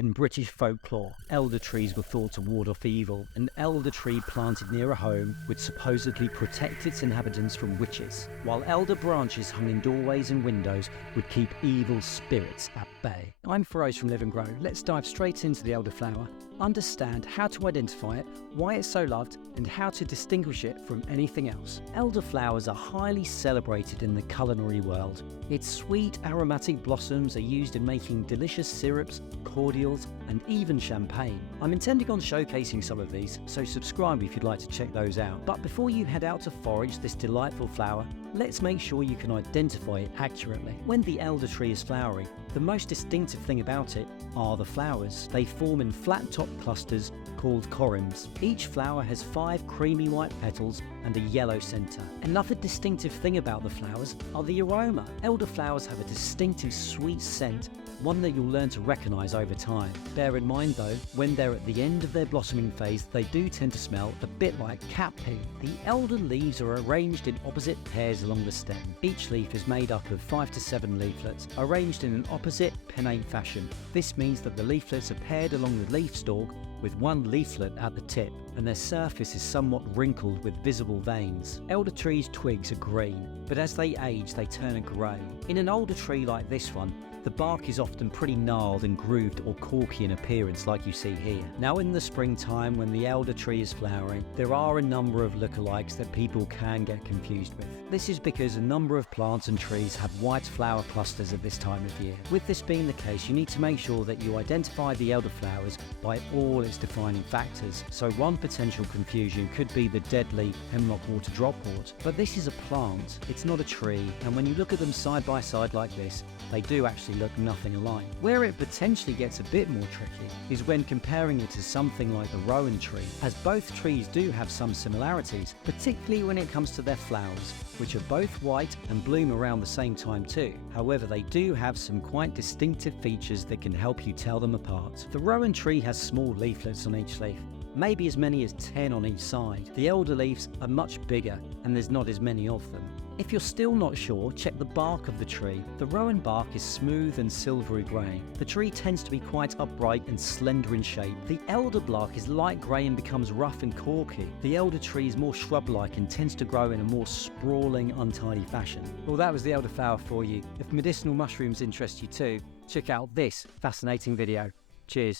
In British folklore, elder trees were thought to ward off evil. An elder tree planted near a home would supposedly protect its inhabitants from witches, while elder branches hung in doorways and windows would keep evil spirits at bay. I'm Feroz from Live and Grow. Let's dive straight into the elderflower, understand how to identify it, why it's so loved, and how to distinguish it from anything else. Elderflowers are highly celebrated in the culinary world. Its sweet, aromatic blossoms are used in making delicious syrups, cordials, and even champagne. I'm intending on showcasing some of these, so subscribe if you'd like to check those out. But before you head out to forage this delightful flower, let's make sure you can identify it accurately. When the elder tree is flowering, the most distinctive thing about it are the flowers. They form in flat-topped clusters called corymbs. Each flower has 5 creamy white petals and a yellow centre. Another distinctive thing about the flowers are the aroma. Elderflowers have a distinctive sweet scent, one that you'll learn to recognise over time. Bear in mind though, when they're at the end of their blossoming phase, they do tend to smell a bit like cat pee. The elder leaves are arranged in opposite pairs along the stem. Each leaf is made up of 5 to 7 leaflets, arranged in an opposite pinnate fashion. This means that the leaflets are paired along the leaf stalk with one leaflet at the tip, and their surface is somewhat wrinkled with visible veins. Elder trees' twigs are green, but as they age they turn a grey. In an older tree like this one, the bark is often pretty gnarled and grooved or corky in appearance like you see here. Now in the springtime when the elder tree is flowering, there are a number of lookalikes that people can get confused with. This is because a number of plants and trees have white flower clusters at this time of year. With this being the case, you need to make sure that you identify the elderflowers by all its defining factors. So one potential confusion could be the deadly Hemlock water dropwort. But this is a plant, it's not a tree, and when you look at them side by side like this, they do actually look nothing alike. Where it potentially gets a bit more tricky is when comparing it to something like the rowan tree, as both trees do have some similarities, particularly when it comes to their flowers, which are both white and bloom around the same time too. However, they do have some quite distinctive features that can help you tell them apart. The rowan tree has small leaflets on each leaf, maybe as many as 10 on each side. The elder leaves are much bigger and there's not as many of them. If you're still not sure, check the bark of the tree. The rowan bark is smooth and silvery grey. The tree tends to be quite upright and slender in shape. The elder bark is light grey and becomes rough and corky. The elder tree is more shrub-like and tends to grow in a more sprawling, untidy fashion. Well, that was the elderflower for you. If medicinal mushrooms interest you too, check out this fascinating video. Cheers.